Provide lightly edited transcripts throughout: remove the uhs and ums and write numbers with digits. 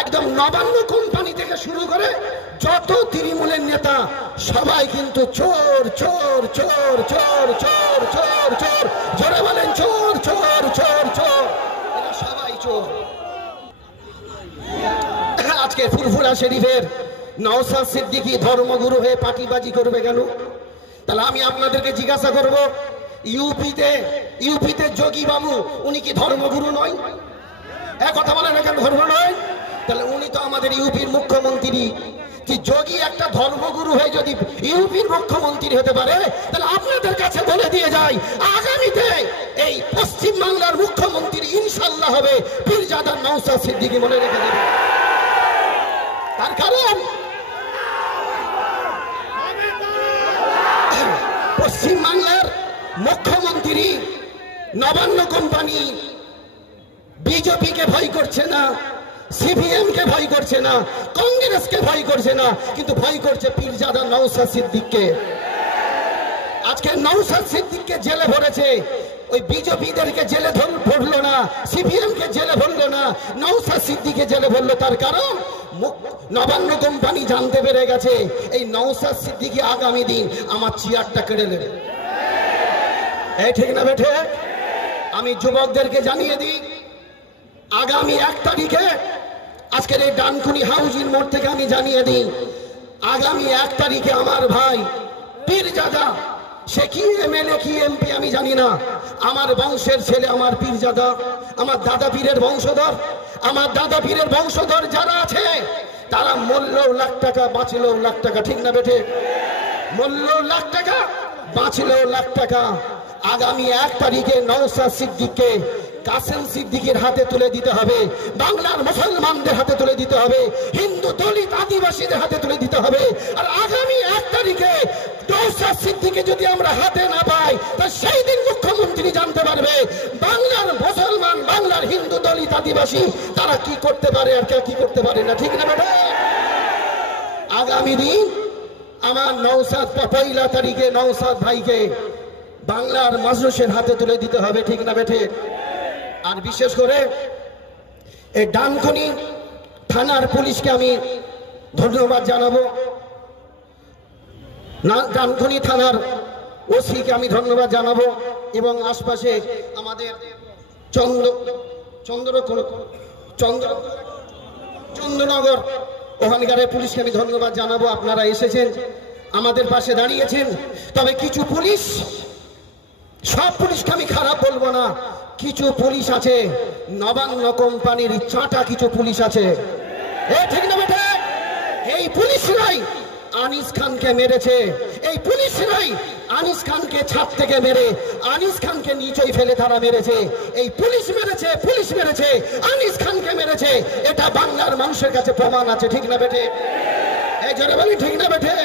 একদম নবান্ন কোম্পানি থেকে শুরু করে যত তৃণমূলের নেতা সবাই কিন্তু চোর চোর চোর চোর চোর চোর চোর, জোরে বলেন চোর চোর চোর চোর, এরা সবাই চোর। আজকে ফুরফুরা শরীফের নওশাদ সিদ্দিকী ধর্মগুরু হয়ে পার্টিবাজি করবে কেন? তাহলে আমি আপনাদেরকে জিজ্ঞাসা করব, ইউপিতে যোগী বাবু উনি কি ধর্মগুরু নয়? এক কথা বলেন, কেন ধর্ম নয়? তাহলে উনি তো আমাদের ইউপির মুখ্যমন্ত্রী। কি যোগী একটা ধর্মগুরু হয়ে যদি ইউপির মুখ্যমন্ত্রী হতে পারে, তাহলে আপনাদের কাছে বলে দিয়ে যাই, আগামীতে এই পশ্চিম বাংলার মুখ্যমন্ত্রী ইনশাআল্লাহ হবে পীরজাদা নওশাদ সিদ্দিকী, মনে রেখে দেবেন। তার কারণ পশ্চিম বাংলার মুখ্যমন্ত্রী নবান্ন কোম্পানি বিজেপিকে ভয় করছে না, সিপিএম কে ভয় করছে না, কংগ্রেসকে ভয় করছে না, কিন্তু ভয় করছে পীরজাদা নওশাদ সিদ্দিককে। আজকে নওশাদ সিদ্দিককে জেলে ভরেছে, ওই বিজেপিদেরকে জেলে ভরলো না, সিপিএম কে জেলে ভরলো না, নওশাদ সিদ্দিককে জেলে ভরলো। তার কারণ নবান্ন কোম্পানি জানতে পেরে গেছে এই নওশাদ সিদ্দিকী আগামী দিন আমার চেয়ারটা কেড়ে নেবে। এই ঠিক না বেঠে? আমি যুবকদেরকে জানিয়ে দিই, আগামী 1 তারিখে আজকের এই ডানকুনি হাউজিং মোড় থেকে আমি জানিয়ে দিই, আগামী 1 তারিখে আমার ভাই পীরজাদা, সে কি এমএলএ কি এমপি আমি জানি না, আমার বংশের ছেলে, আমার পীরজাদা, আমার দাদা পীরের বংশধর, আমার দাদা পীরের বংশধর যারা আছে তারা মরলেও লাখ টাকা, বাঁচলেও লাখ টাকা, ঠিক না বেঠে? মরলেও লাখ টাকা, বাঁচলেও লাখ টাকা। আগামী 1 তারিখে নওশাদ সিদ্দিককে কাসেম সিদ্দিকীর হাতে তুলে দিতে হবে, বাংলার মুসলমানদের হাতে তুলে দিতে হবে, হিন্দু দলিত আদিবাসীদের হাতে তুলে দিতে হবে। আর আগামী 1 তারিখে নওশাদ সিদ্দিকী যদি আমরা হাতে না পাই, তা সেই দিন মুখ্যমন্ত্রী জানতে পারবে বাংলার মুসলমান, বাংলার হিন্দু দলিত আদিবাসী তারা কি করতে পারে আর কি করতে পারে না, ঠিক না বেটা? আগামী দিন আমার নওশাদ 1 তারিখে নওশাদ ভাইকে বাংলার মাজলিসের হাতে তুলে দিতে হবে, ঠিক না বেঠে? আর বিশেষ করে এই ডানকুনি থানার পুলিশকে আমি ধন্যবাদ জানাবো, ডানকুনি থানার ওসিকে আমি ধন্যবাদ জানাবো, এবং আশপাশে আমাদের চন্দ্রনগর ওখানকার পুলিশকে আমি ধন্যবাদ জানাবো। আপনারা এসেছেন, আমাদের পাশে দাঁড়িয়েছেন। তবে কিছু পুলিশ, সব পুলিশকে আমি খারাপ বলবো না, কিছু পুলিশ আছে নবান্ন কোম্পানির চাটা, কিছু পুলিশ আছে, ঠিক না বেটা? এই পুলিশরাই আনিস খানকে মেরেছে, এই পুলিশরাই আনিস খানকে ছাদ থেকে মেরে আনিস খানকে নিচেই ফেলে তারা মেরেছে। এই পুলিশ মেরেছে, পুলিশ মেরেছে, আনিস খানকে মেরেছে, এটা বাংলার মানুষের কাছে প্রমাণ আছে, ঠিক না বেটে? এই জোরে বলি, ঠিক না বেটে?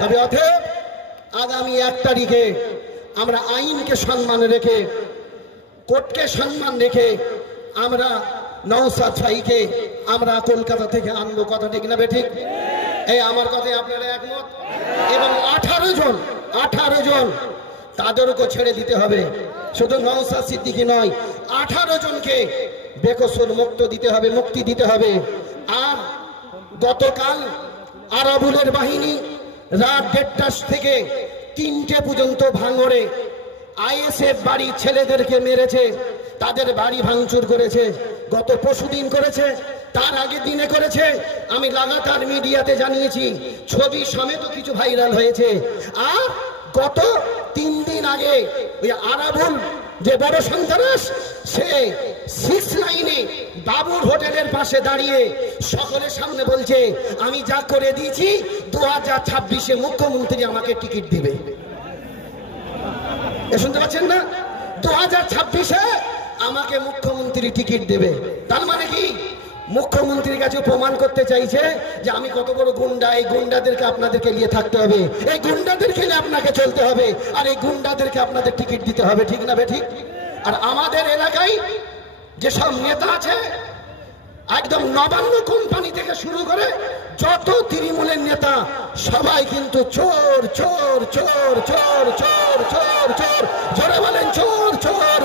তবে অতএব আগামী 1 তারিখে আমরা আইনকে সম্মান রেখে, কোর্টকে সম্মান রেখে আমরা নওশাদ ভাইকে আমরা কলকাতা থেকে আনবো, কথা ঠিক না বেঠিক? এই আমার কথায় আপনারা একমত? এবং 18 জন তাদেরকে ছেড়ে দিতে হবে, শুধু নওশাদ সিদ্দিকী নয়, 18 জনকে বেকসুর মুক্তি দিতে হবে। আর গতকাল আরাবুলের বাহিনী রাত 1:30 থেকে 3টে পর্যন্ত ভাঙড়ে আইএসএফ বাড়ি ছেলেদেরকে মেরেছে, তাদের বাড়ি ভাঙচুর করেছে। গত পরশুদিন করেছে, তার আগের দিনে করেছে। আমি লাগাতার মিডিয়াতে জানিয়েছি, ছবি সমেত কিছু ভাইরাল হয়েছে। আর গত 3 দিন আগে ওই আরাবুল যে বড় সন্ত্রাস, সে 6 লাইনে বাবুর হোটেলের পাশে দাঁড়িয়ে সকলের সামনে বলছে, আমি যা করে দিয়েছি 2026-এ মুখ্যমন্ত্রী আমাকে টিকিট দিবে। শুনতে পাচ্ছেন না? 2026-এ আমাকে মুখ্যমন্ত্রী টিকিট দেবে। তার মানে কি? মুখ্যমন্ত্রীর কাছে প্রমাণ করতে চাইছে যে আমি কত বড় গুন্ডা, এই গুন্ডাদেরকে আপনাদেরকে নিয়ে থাকতে হবে, এই গুন্ডাদের খেলে আপনাকে চলতে হবে, আর এই গুন্ডাদেরকে আপনাদের টিকিট দিতে হবে, ঠিক না বেঠিক? আর আমাদের এলাকায় যেসব নেতা আছে, একদম নবান্ন কোম্পানি থেকে শুরু করে যত তৃণমূলের নেতা সবাই কিন্তু চোর চোর চোর চোর চোর চোর চোর, জোরে বলেন চোর চোর